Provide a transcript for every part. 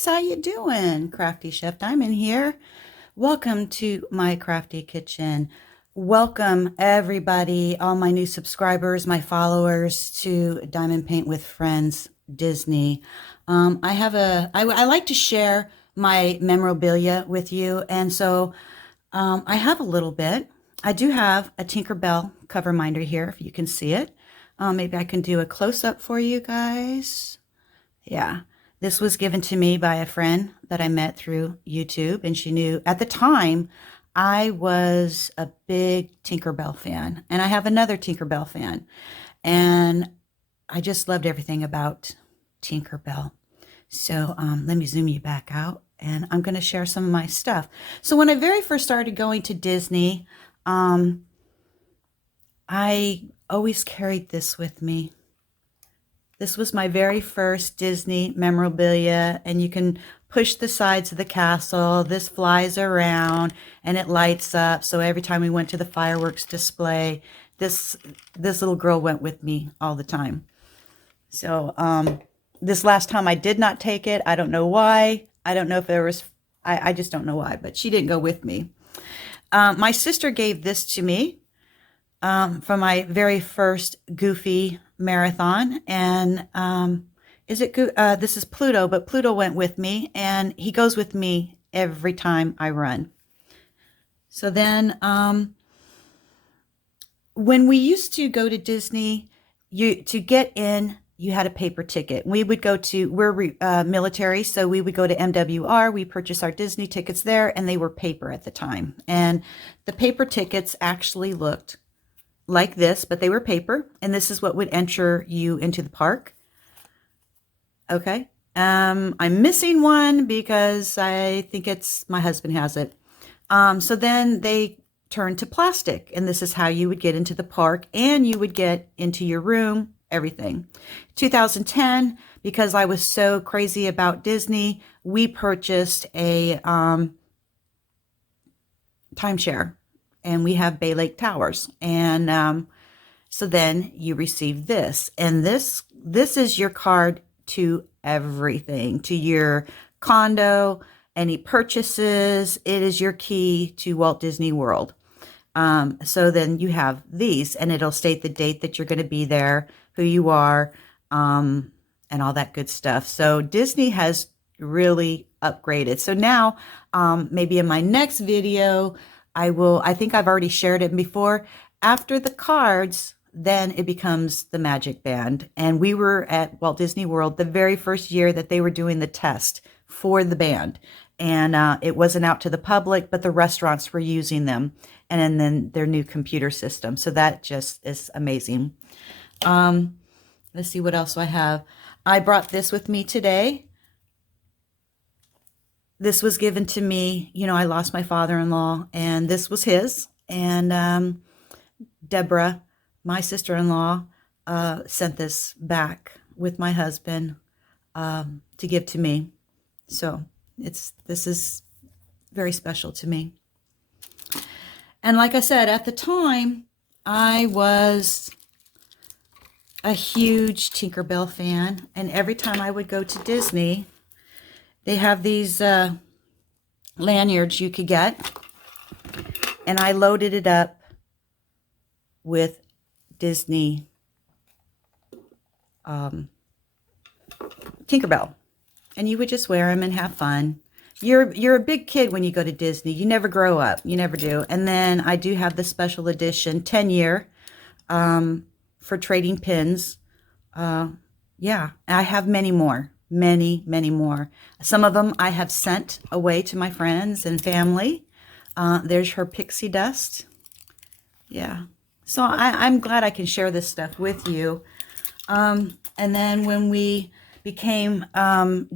guys, how you doing? Crafty Chef Diamond here. Welcome to my crafty kitchen. Welcome everybody, all my new subscribers, my followers to Diamond Paint with Friends Disney. I like to share my memorabilia with you, and so I have a little bit. I do have a Tinkerbell cover minder here, if you can see it. Maybe I can do a close-up for you guys. Yeah. This was given to me by a friend that I met through YouTube, and she knew at the time I was a big Tinkerbell fan, and I have another Tinkerbell fan, and I just loved everything about Tinkerbell. So let me zoom you back out, and I'm going to share some of my stuff. So when I very first started going to Disney, I always carried this with me. This was my very first Disney memorabilia, and you can push the sides of the castle. This flies around and it lights up. So every time we went to the fireworks display, this little girl went with me all the time. So this last time I did not take it. I don't know why. I don't know if there was, I just don't know why, but she didn't go with me. My sister gave this to me for my very first Goofy marathon, and this is Pluto, but Pluto went with me, and he goes with me every time I run. So then when we used to go to Disney, to get in, you had a paper ticket. We would go to, we're military, so we would go to MWR. We purchase our Disney tickets there, and they were paper at the time. And the paper tickets actually looked like this, but they were paper, and this is what would enter you into the park. Okay. I'm missing one because I think my husband has it. So then they turned to plastic, and this is how you would get into the park, and you would get into your room, everything. 2010, because I was so crazy about Disney, we purchased a timeshare. And we have Bay Lake Towers. And so then you receive this. And this is your card to everything, to your condo, any purchases. It is your key to Walt Disney World. So then you have these, and it'll state the date that you're going to be there, who you are, and all that good stuff. So Disney has really upgraded. So now, maybe in my next video, I think I've already shared it before. After the cards, then it becomes the Magic Band. And we were at Walt Disney World the very first year that they were doing the test for the band. And it wasn't out to the public, but the restaurants were using them. And then their new computer system. So that just is amazing. Let's see what else I have. I brought this with me today. This was given to me, I lost my father-in-law, and this was his. And Deborah, my sister-in-law, sent this back with my husband to give to me. So this is very special to me. And like I said, at the time, I was a huge Tinkerbell fan. And every time I would go to Disney, they have these lanyards you could get, and I loaded it up with Disney Tinkerbell, and you would just wear them and have fun. You're a big kid when you go to Disney. You never grow up. You never do. And then I do have the special edition 10-year for trading pins. Yeah, I have many more. Many, many more. Some of them I have sent away to my friends and family. There's her pixie dust. Yeah. So I'm glad I can share this stuff with you. And then when we became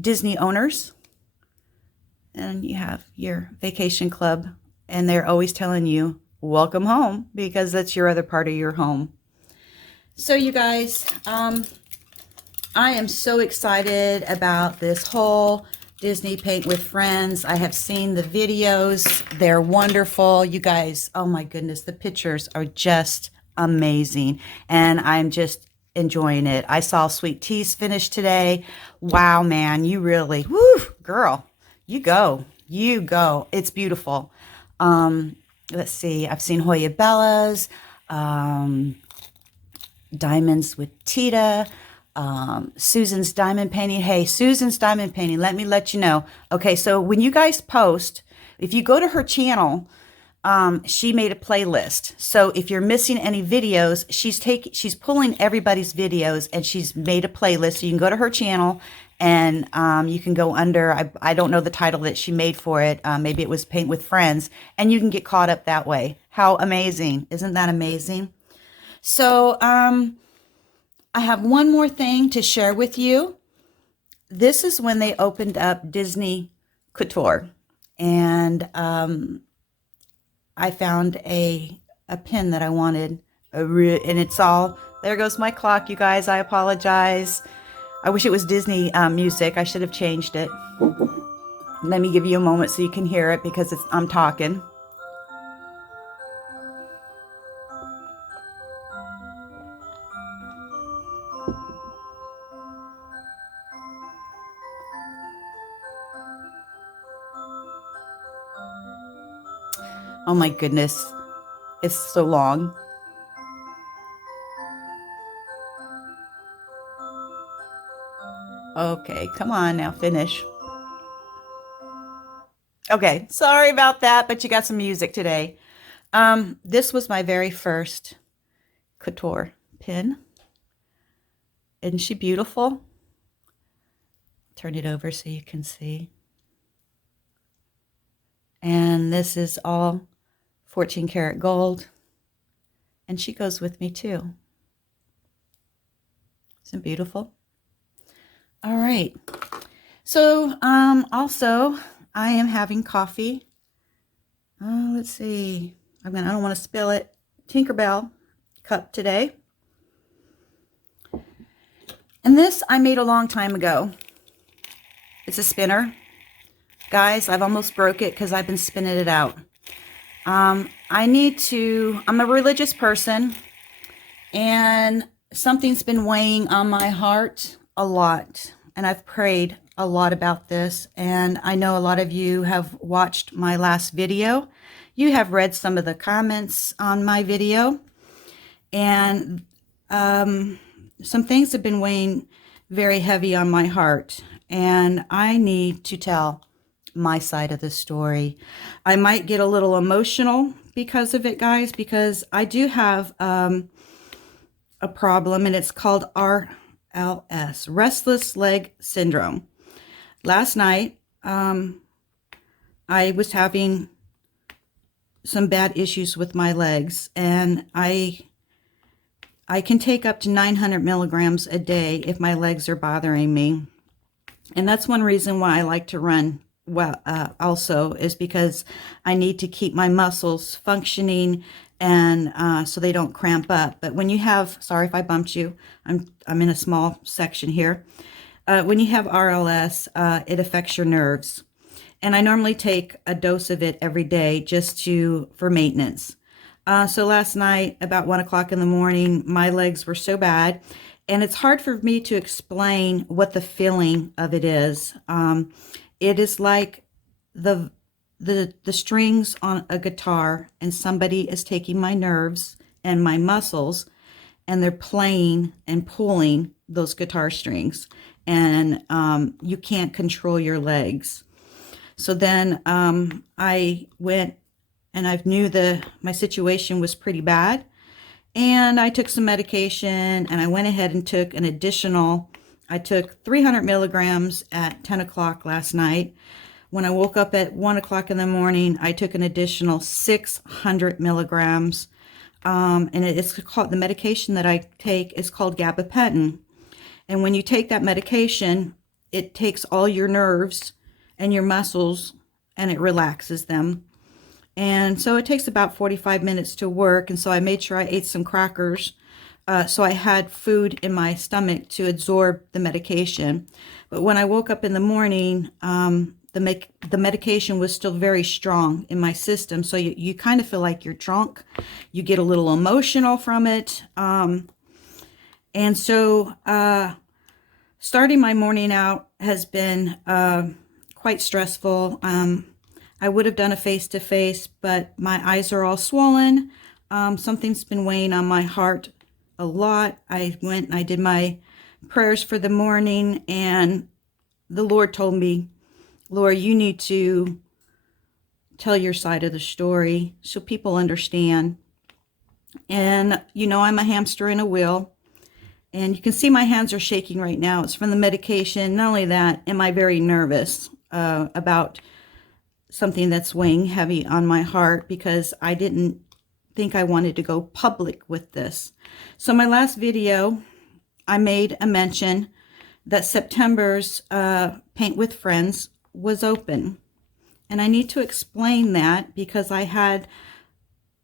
Disney owners, and you have your vacation club, and they're always telling you, welcome home, because that's your other part of your home. So you guys, I am so excited about this whole Disney Paint with Friends. I have seen the videos. They're wonderful. You guys, oh my goodness, the pictures are just amazing. And I'm just enjoying it. I saw Sweet Tea's finished today. Wow, man, you really, woo, girl, you go. You go. It's beautiful. Let's see. I've seen Hoya Bella's, Diamonds with Tita, Susan's Diamond Painting. Hey, Susan's Diamond Painting, let me let you know. Okay, so when you guys post, if you go to her channel, she made a playlist. So if you're missing any videos, she's pulling everybody's videos and she's made a playlist. So you can go to her channel and you can go under, I don't know the title that she made for it. Maybe it was Paint with Friends, and you can get caught up that way. How amazing. Isn't that amazing? So I have one more thing to share with you. This is when they opened up Disney Couture, and I found a pin that I wanted, and it's all, there goes my clock, you guys, I apologize. I wish it was Disney music. I should have changed it. Let me give you a moment so you can hear it, because I'm talking. Oh my goodness, it's so long. Okay, come on now, finish. Okay, sorry about that, but you got some music today. This was my very first Couture pin. Isn't she beautiful? Turn it over so you can see. And this is all 14 karat gold. And she goes with me too. Isn't it beautiful? All right. So also I am having coffee. Let's see. I don't want to spill it. Tinkerbell cup today. And this I made a long time ago. It's a spinner. Guys, I've almost broke it because I've been spinning it out. I'm a religious person, and something's been weighing on my heart a lot. And I've prayed a lot about this. And I know a lot of you have watched my last video. You have read some of the comments on my video. And some things have been weighing very heavy on my heart. And I need to tell my side of the story. I might get a little emotional because of it, guys, because I do have a problem, and it's called RLS, Restless Leg Syndrome. Last night, I was having some bad issues with my legs, and I can take up to 900 milligrams a day if my legs are bothering me. And that's one reason why I like to run. Well, also is because I need to keep my muscles functioning, and so they don't cramp up. But when you have, sorry if I bumped you, I'm in a small section here. When you have RLS, it affects your nerves, and I normally take a dose of it every day just for maintenance. So last night, about 1 o'clock in the morning, my legs were so bad, and it's hard for me to explain what the feeling of it is. It is like the strings on a guitar, and somebody is taking my nerves and my muscles, and they're playing and pulling those guitar strings, and you can't control your legs. So then I went, and I knew my situation was pretty bad, and I took some medication, and I went ahead and took an additional. I took 300 milligrams at 10 o'clock last night. When I woke up at 1 o'clock in the morning, I took an additional 600 milligrams. And it's called, the medication that I take is called gabapentin. And when you take that medication, it takes all your nerves and your muscles, and it relaxes them. And so it takes about 45 minutes to work. And so I made sure I ate some crackers. So I had food in my stomach to absorb the medication. But when I woke up in the morning, the medication was still very strong in my system. So you kind of feel like you're drunk. You get a little emotional from it. And so starting my morning out has been quite stressful. I would have done a face-to-face, but my eyes are all swollen. Something's been weighing on my heart a lot. I went and I did my prayers for the morning, and the Lord told me, Laura, you need to tell your side of the story so people understand. And, you know, I'm a hamster in a wheel. And you can see my hands are shaking right now. It's from the medication. Not only that, am I very nervous about something that's weighing heavy on my heart, because I didn't think I wanted to go public with this. So my last video, I made a mention that September's Paint with Friends was open. And I need to explain that because I had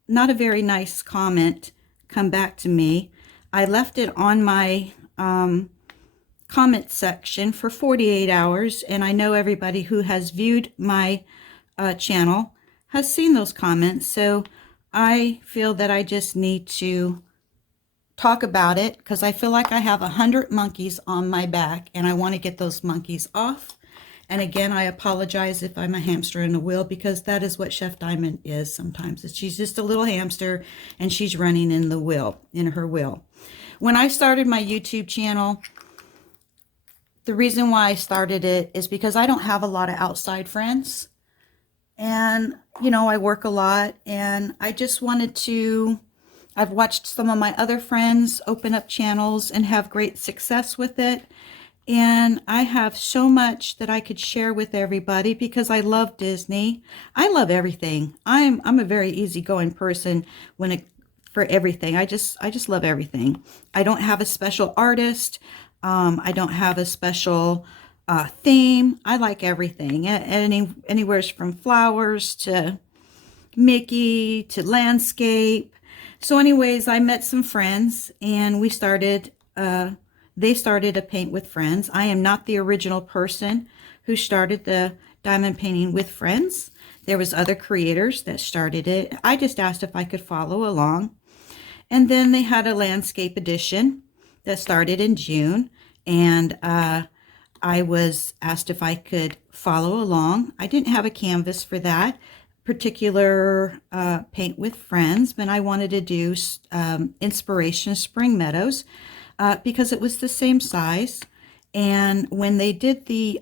not a very nice comment come back to me. I left it on my comment section for 48 hours, and I know everybody who has viewed my channel has seen those comments. So I feel that I just need to talk about it because I feel like I have 100 monkeys on my back and I want to get those monkeys off. And again, I apologize if I'm a hamster in a wheel, because that is what Chef Diamond is sometimes. She's just a little hamster and she's running in the wheel, in her wheel. When I started my YouTube channel, the reason why I started it is because I don't have a lot of outside friends. And, you know, I work a lot, and I just wanted to, I've watched some of my other friends open up channels and have great success with it. And I have so much that I could share with everybody because I love Disney. I love everything. I'm a very easygoing person for everything. I just love everything. I don't have a special artist. I don't have a special theme. I like everything. Anywhere from flowers to Mickey to landscape. So anyways, I met some friends and we started they started a Paint with Friends. I am not the original person who started the Diamond Painting with Friends. There was other creators that started it. I just asked if I could follow along. And then they had a landscape edition that started in June. And I was asked if I could follow along. I didn't have a canvas for that particular Paint with Friends, but I wanted to do Inspiration Spring Meadows. Because it was the same size. And when they did the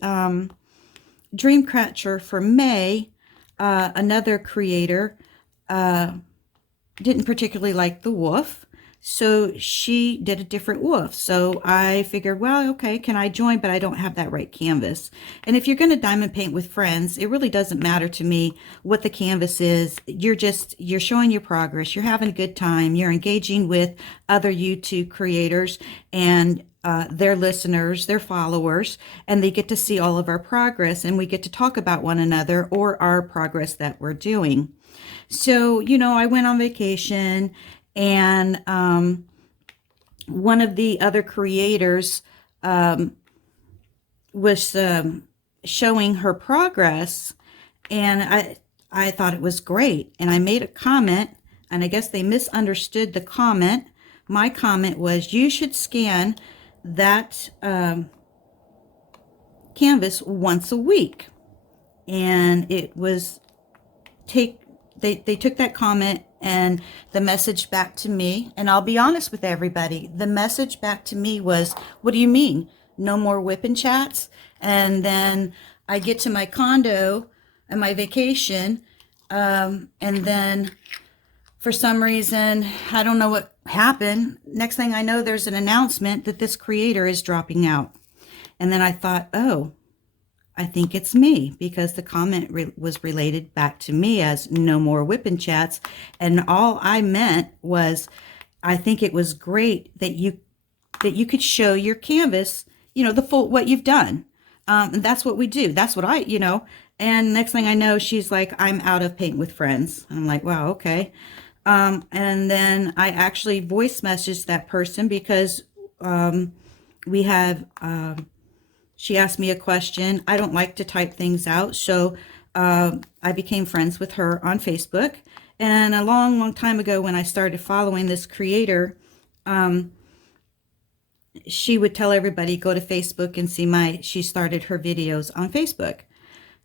Dreamcatcher for May, another creator didn't particularly like the wolf, so she did a different wolf. So I figured, well, okay, can I join? But I don't have that right canvas. And if you're going to diamond paint with friends, it really doesn't matter to me what the canvas is. You're showing your progress. You're having a good time. You're engaging with other YouTube creators and their listeners, their followers, and they get to see all of our progress, and we get to talk about one another or our progress that we're doing. So, you know, I went on vacation, and one of the other creators was showing her progress, and I thought it was great. And I made a comment, and I guess they misunderstood the comment. My comment was, you should scan that canvas once a week. And it was they took that comment and the message back to me, and I'll be honest with everybody, the message back to me was, what do you mean? No more whipping chats? And then I get to my condo and my vacation, and then for some reason, I don't know what happened. Next thing I know, there's an announcement that this creator is dropping out. And then I thought, oh, I think it's me, because the comment was related back to me as no more whipping chats. And all I meant was, I think it was great that you could show your canvas, you know, the full, what you've done. And that's what we do. That's what and next thing I know, she's like, I'm out of Paint with Friends. I'm like, wow, okay. And then I actually voice messaged that person because we have, she asked me a question. I don't like to type things out. So I became friends with her on Facebook. And a long, long time ago when I started following this creator, she would tell everybody, go to Facebook and see she started her videos on Facebook.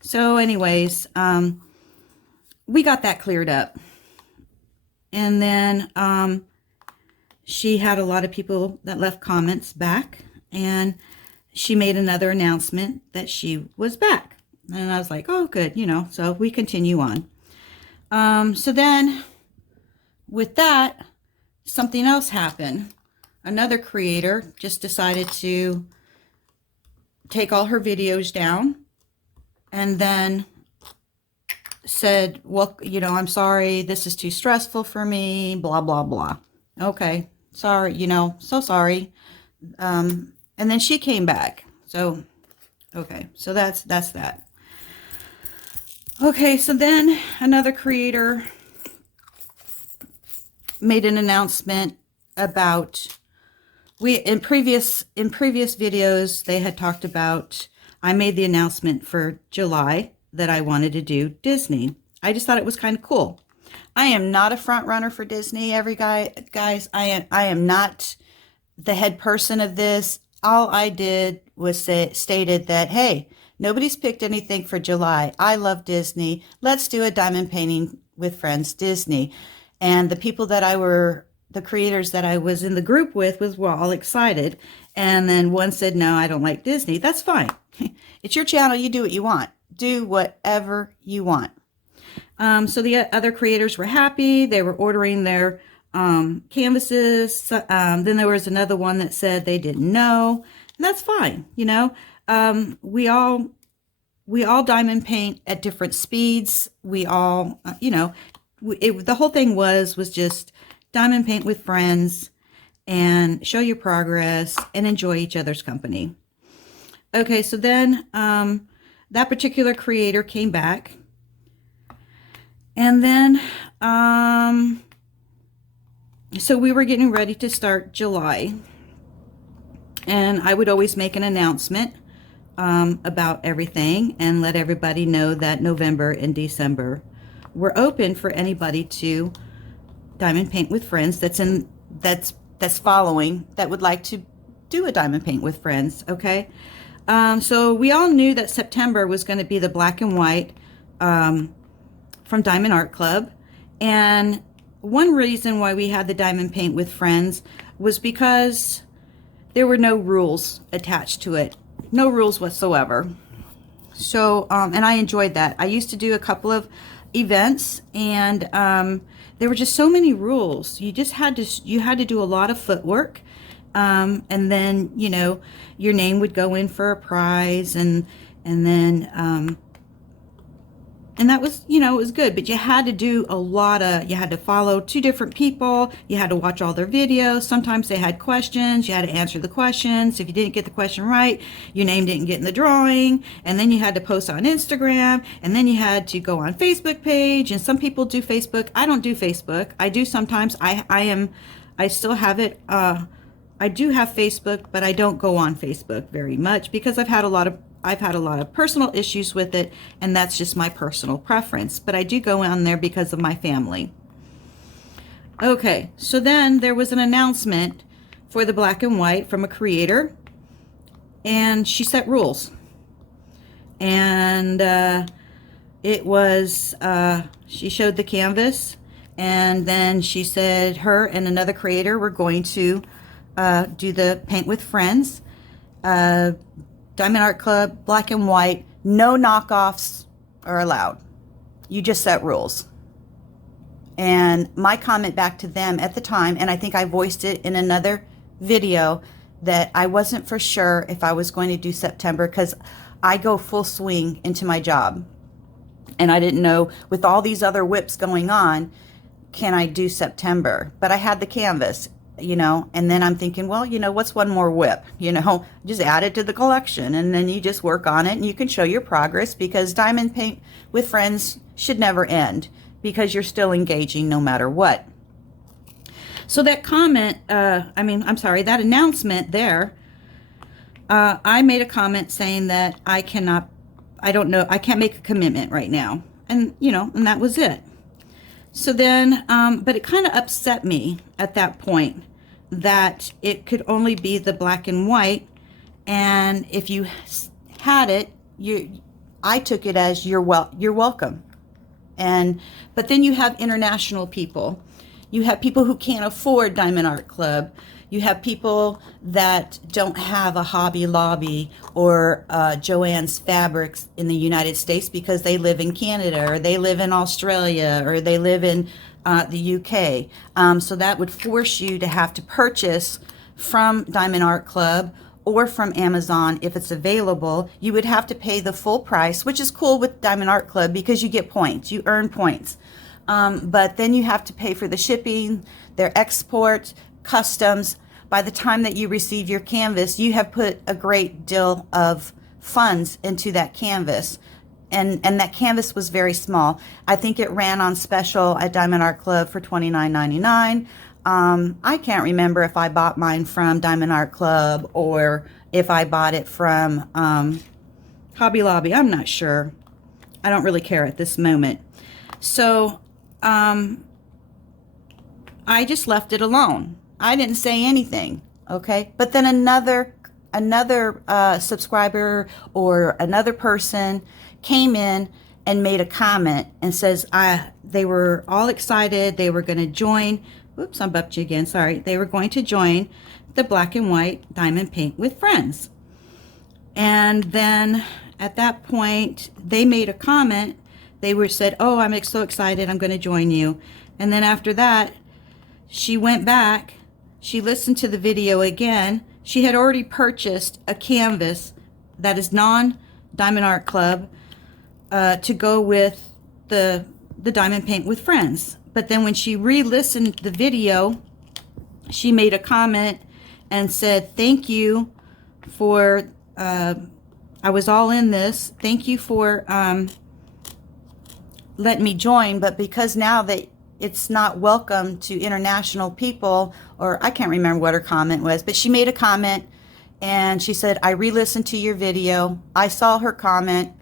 So anyways, we got that cleared up. And then she had a lot of people that left comments back, and she made another announcement that she was back. And I was like, oh, good, so we continue on. So then with that, something else happened. Another creator just decided to take all her videos down and then said, well, I'm sorry, this is too stressful for me, blah, blah, blah. Okay, sorry, so sorry. And then she came back. So, okay, so that's that. Okay, so then another creator made an announcement about, in previous videos, they had talked about, I made the announcement for July that I wanted to do Disney. I just thought it was kind of cool. I am not a front runner for Disney, guys. I am not the head person of this. All I did was stated that, hey, nobody's picked anything for July. I love Disney. Let's do a diamond painting with friends Disney. And the people the creators that I was in the group with were all excited. And then one said, no, I don't like Disney. That's fine. It's your channel. You do what you want. Do whatever you want. So the other creators were happy. They were ordering their canvases. Then there was another one that said they didn't know. And that's fine. We all diamond paint at different speeds. We all, the whole thing was just diamond paint with friends and show your progress and enjoy each other's company. Okay, so then that particular creator came back. And then, so we were getting ready to start July. And I would always make an announcement about everything and let everybody know that November and December were open for anybody to diamond paint with friends that's following, that would like to do a diamond paint with friends. Okay. So we all knew that September was going to be the black and white from Diamond Art Club. And one reason why we had the diamond paint with friends was because there were no rules attached to it. No rules whatsoever. So, and I enjoyed that. I used to do a couple of events, and there were just so many rules. You had to do a lot of footwork. And then, your name would go in for a prize, and then, and that was, it was good, but you had to do you had to follow 2 different people. You had to watch all their videos. Sometimes they had questions. You had to answer the questions. If you didn't get the question right, your name didn't get in the drawing. And then you had to post on Instagram, and then you had to go on Facebook page. And some people do Facebook. I don't do Facebook. I do sometimes. I still have it. I do have Facebook, but I don't go on Facebook very much because I've had a lot of personal issues with it, and that's just my personal preference. But I do go on there because of my family. Okay, so then there was an announcement for the black and white from a creator, and she set rules. And it was, she showed the canvas, and then she said her and another creator were going to do the paint with friends. Diamond Art Club, black and white, no knockoffs are allowed. You just set rules. And my comment back to them at the time, and I think I voiced it in another video, that I wasn't for sure if I was going to do September because I go full swing into my job. And I didn't know, with all these other whips going on, can I do September? But I had the canvas. And then I'm thinking, well, what's one more whip? Just add it to the collection, and then you just work on it, and you can show your progress, because diamond paint with friends should never end, because you're still engaging no matter what. So that comment, that announcement there, I made a comment saying that I can't make a commitment right now. And, and that was it. So then, but it kind of upset me at that point that it could only be the black and white. And if you had it, I took it as you're welcome. But then you have international people. You have people who can't afford Diamond Art Club. You have people that don't have a Hobby Lobby or Joann's Fabrics in the United States because they live in Canada, or they live in Australia, or they live in the UK. So that would force you to have to purchase from Diamond Art Club or from Amazon if it's available. You would have to pay the full price, which is cool with Diamond Art Club because you get points, you earn points. But then you have to pay for the shipping, their export, customs. By the time that you receive your canvas, you have put a great deal of funds into that canvas. And that canvas was very small. I think it ran on special at Diamond Art Club for $29.99. I can't remember if I bought mine from Diamond Art Club or if I bought it from Hobby Lobby. I'm not sure. I don't really care at this moment. So I just left it alone. I didn't say anything, okay? But then another subscriber or another person came in and made a comment and says they were all excited. They were going to join. Oops, I bumped you again. Sorry. They were going to join the Black and White Diamond Paint with Friends. And then at that point, they made a comment. They said, "Oh, I'm so excited. I'm going to join you." And then after that, she went back. She listened to the video again. She had already purchased a canvas that is non-Diamond Art Club to go with the Diamond Paint with Friends. But then when she re-listened the video, she made a comment and said, "Thank you for, I was all in this. Thank you for letting me join. But because now that it's not welcome to international people," or I can't remember what her comment was, but she made a comment and she said, "I re-listened to your video. I saw her comment."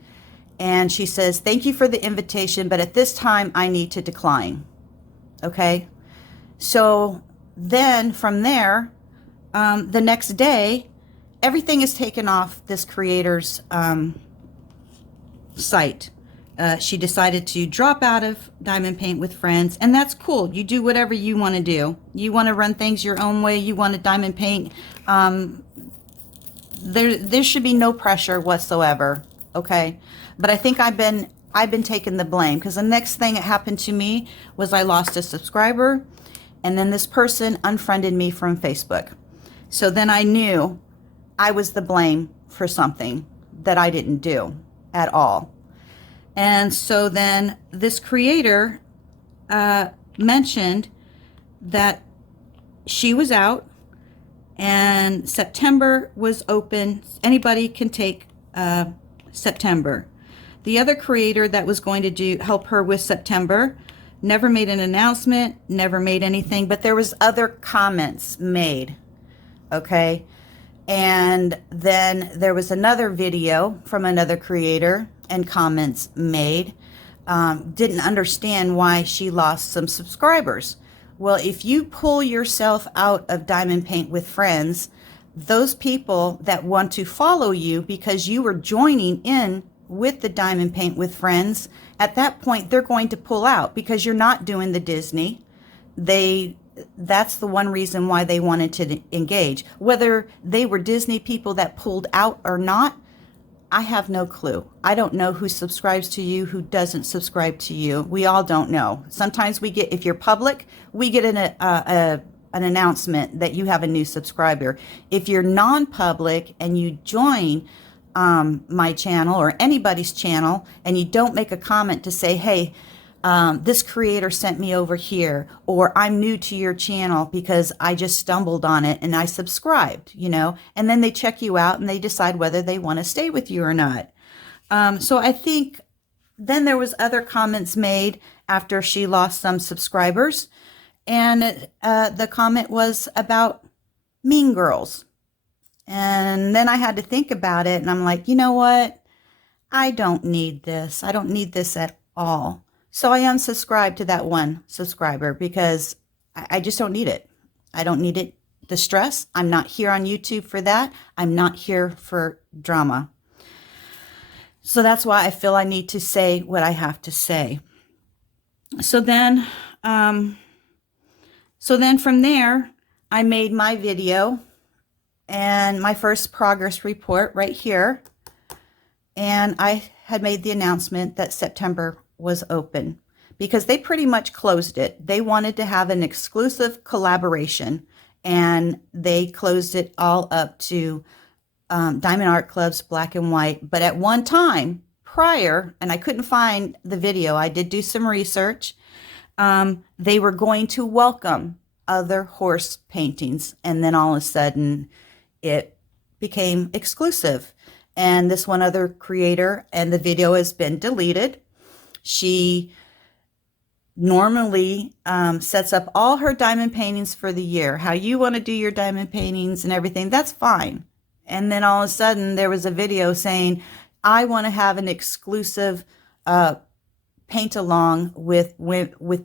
And she says, "Thank you for the invitation, but at this time I need to decline." Okay. So then from there, the next day, everything is taken off this creator's site. She decided to drop out of Diamond Paint with Friends, and that's cool. You do whatever you want to do. You want to run things your own way. You want to diamond paint. There should be no pressure whatsoever. Okay. But I think I've been taking the blame, because the next thing that happened to me was I lost a subscriber, and then this person unfriended me from Facebook. So then I knew I was the blame for something that I didn't do at all. And so then this creator mentioned that she was out and September was open. Anybody can take September. The other creator that was going to help her with September never made an announcement, never made anything, but there was other comments made, okay? And then there was another video from another creator and comments made. Didn't understand why she lost some subscribers. Well, if you pull yourself out of Diamond Paint with Friends, those people that want to follow you because you were joining in with the Diamond Paint with Friends, at that point they're going to pull out because you're not doing the Disney. That's the one reason why they wanted to engage. Whether they were Disney people that pulled out or not, I have no clue. I don't know who subscribes to you, who doesn't subscribe to you. We all don't know. Sometimes we get, if you're public, we get an announcement that you have a new subscriber. If you're non-public and you join my channel or anybody's channel and you don't make a comment to say, "Hey, this creator sent me over here," or "I'm new to your channel because I just stumbled on it and I subscribed," and then they check you out and they decide whether they want to stay with you or not. So I think then there was other comments made after she lost some subscribers, and the comment was about Mean Girls. And then I had to think about it, and I'm like, you know what? I don't need this. I don't need this at all. So I unsubscribed to that one subscriber because I just don't need it. I don't need it the stress. I'm not here on YouTube for that. I'm not here for drama. So that's why I feel I need to say what I have to say. So then from there, I made my video and my first progress report right here. And I had made the announcement that September was open because they pretty much closed it. They wanted to have an exclusive collaboration, and they closed it all up to Diamond Art Club's Black and White. But at one time prior, and I couldn't find the video, I did do some research, they were going to welcome other horse paintings. And then all of a sudden it became exclusive. And this one other creator, and the video has been deleted. She normally sets up all her diamond paintings for the year. How you want to do your diamond paintings and everything, that's fine. And then all of a sudden there was a video saying, I want to have an exclusive paint along with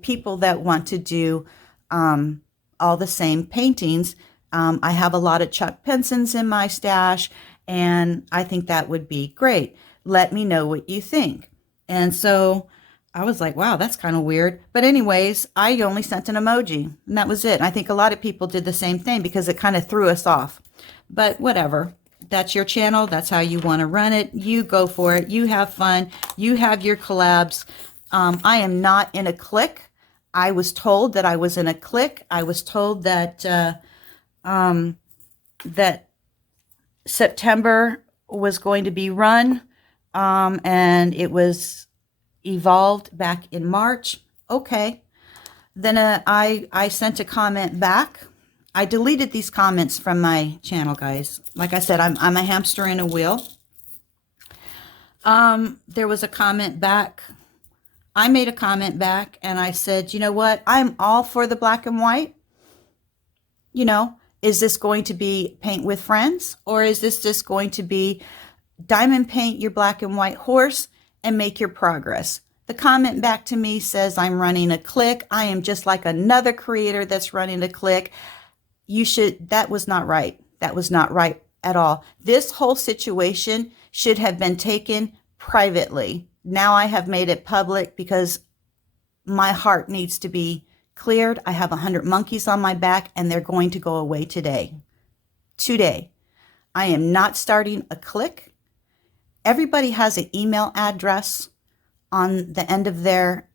people that want to do all the same paintings. I have a lot of Chuck Pensons in my stash, and I think that would be great. Let me know what you think. And so I was like, wow, that's kind of weird. But anyways, I only sent an emoji, and that was it. And I think a lot of people did the same thing because it kind of threw us off. But whatever. That's your channel. That's how you want to run it. You go for it. You have fun. You have your collabs. I am not in a clique. I was told that I was in a clique. I was told that that September was going to be run, and it was evolved back in March. Okay. Then I sent a comment back. I deleted these comments from my channel, guys. Like I said, I'm a hamster in a wheel. There was a comment back. I made a comment back and I said, you know what? I'm all for the black and white. You know, is this going to be paint with friends, or is this just going to be diamond paint your black and white horse and make your progress? The comment back to me says I'm running a clique. I am just like another creator that's running a clique. That was not right. That was not right at all. This whole situation should have been taken privately. Now I have made it public because my heart needs to be cleared. I have 100 monkeys on my back, and they're going to go away today. Today. I am not starting a clique. Everybody has an email address on the end of their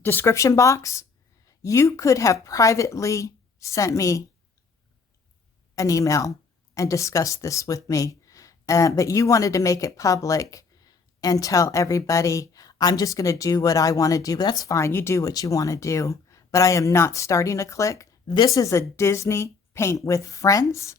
description box. You could have privately sent me an email and discussed this with me, but you wanted to make it public and tell everybody, I'm just going to do what I want to do. That's fine. You do what you want to do. But I am not starting a clique. This is a Disney Paint with Friends,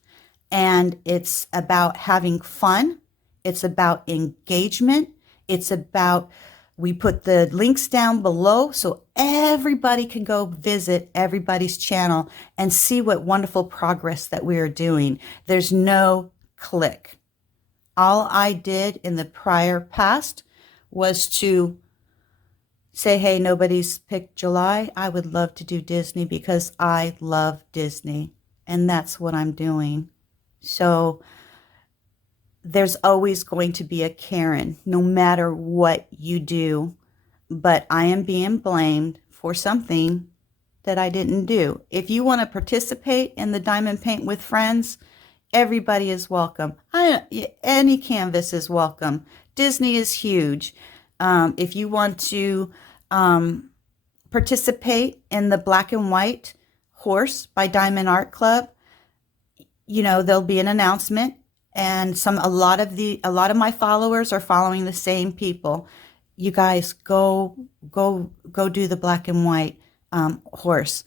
and it's about having fun. It's about engagement. It's about, we put the links down below so everybody can go visit everybody's channel and see what wonderful progress that we are doing. There's no clique. All I did in the prior past was to say, hey, nobody's picked July. I would love to do Disney because I love Disney. And that's what I'm doing. So there's always going to be a Karen, no matter what you do. But I am being blamed for something that I didn't do. If you want to participate in the Diamond Paint with Friends, everybody is welcome. Any canvas is welcome. Disney is huge. If you want to participate in the black and white horse by Diamond Art Club, you know, there'll be an announcement, and a lot of my followers are following the same people. You guys go do the black and white horse.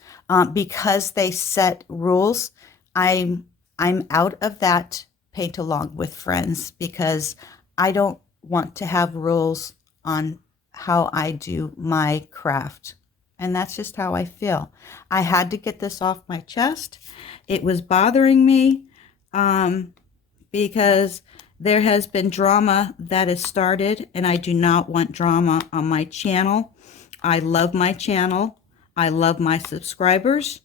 Because they set rules, I'm out of that paint along with friends, because I don't want to have rules on how I do my craft. And that's just how I feel. I had to get this off my chest. It was bothering me because there has been drama that has started, and I do not want drama on my channel. I love my channel. I love my subscribers.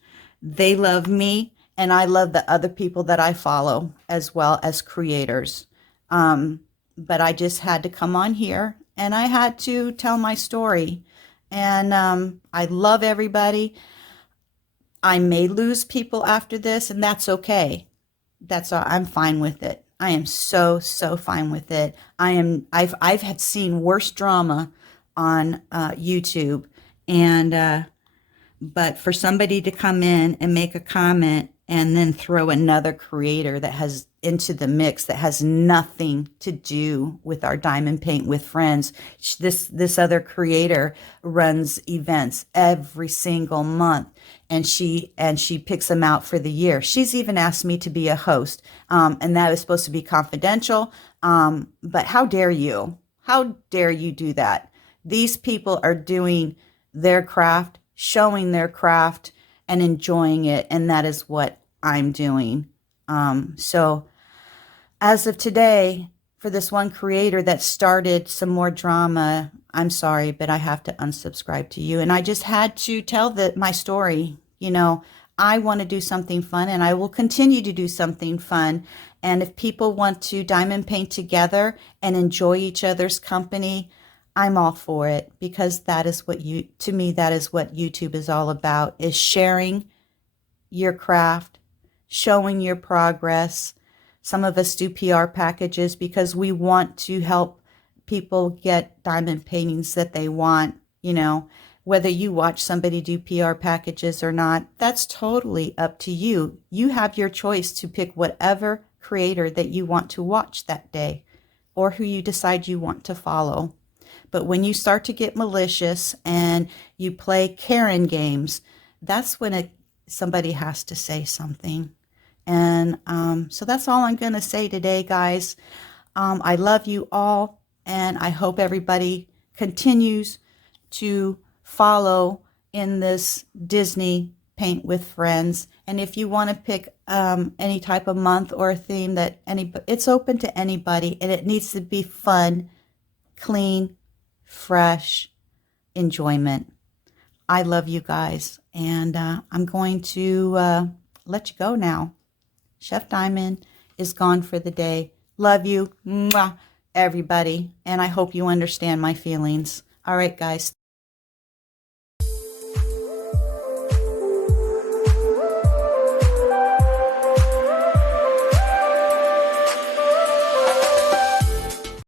They love me, and I love the other people that I follow as well as creators. But I just had to come on here and I had to tell my story. And I love everybody. I may lose people after this, and that's okay. That's all. I'm fine with it. I am so fine with it. I've had seen worse drama on YouTube, and but for somebody to come in and make a comment and then throw another creator that has into the mix that has nothing to do with our Diamond Paint with Friends. This other creator runs events every single month, and she picks them out for the year. She's even asked me to be a host, and that was supposed to be confidential. But how dare you? How dare you do that? These people are doing their craft, showing their craft, and enjoying it, and that is what I'm doing. So as of today, for this one creator that started some more drama, I'm sorry, but I have to unsubscribe to you. And I just had to tell my story. You know, I want to do something fun, and I will continue to do something fun. And if people want to diamond paint together and enjoy each other's company, I'm all for it, because that is what to me, that is what YouTube is all about, is sharing your craft, showing your progress. Some of us do PR packages because we want to help people get diamond paintings that they want. You know, whether you watch somebody do PR packages or not, that's totally up to you. You have your choice to pick whatever creator that you want to watch that day, or who you decide you want to follow. But when you start to get malicious and you play Karen games, that's when somebody has to say something. And so that's all I'm going to say today, guys. I love you all, and I hope everybody continues to follow in this Disney Paint with Friends. And if you want to pick any type of month or a theme that it's open to anybody, and it needs to be fun, clean, fresh enjoyment. I love you guys, and I'm going to let you go now. Chef Diamond is gone for the day. Love you, mwah, everybody, and I hope you understand my feelings. All right, guys.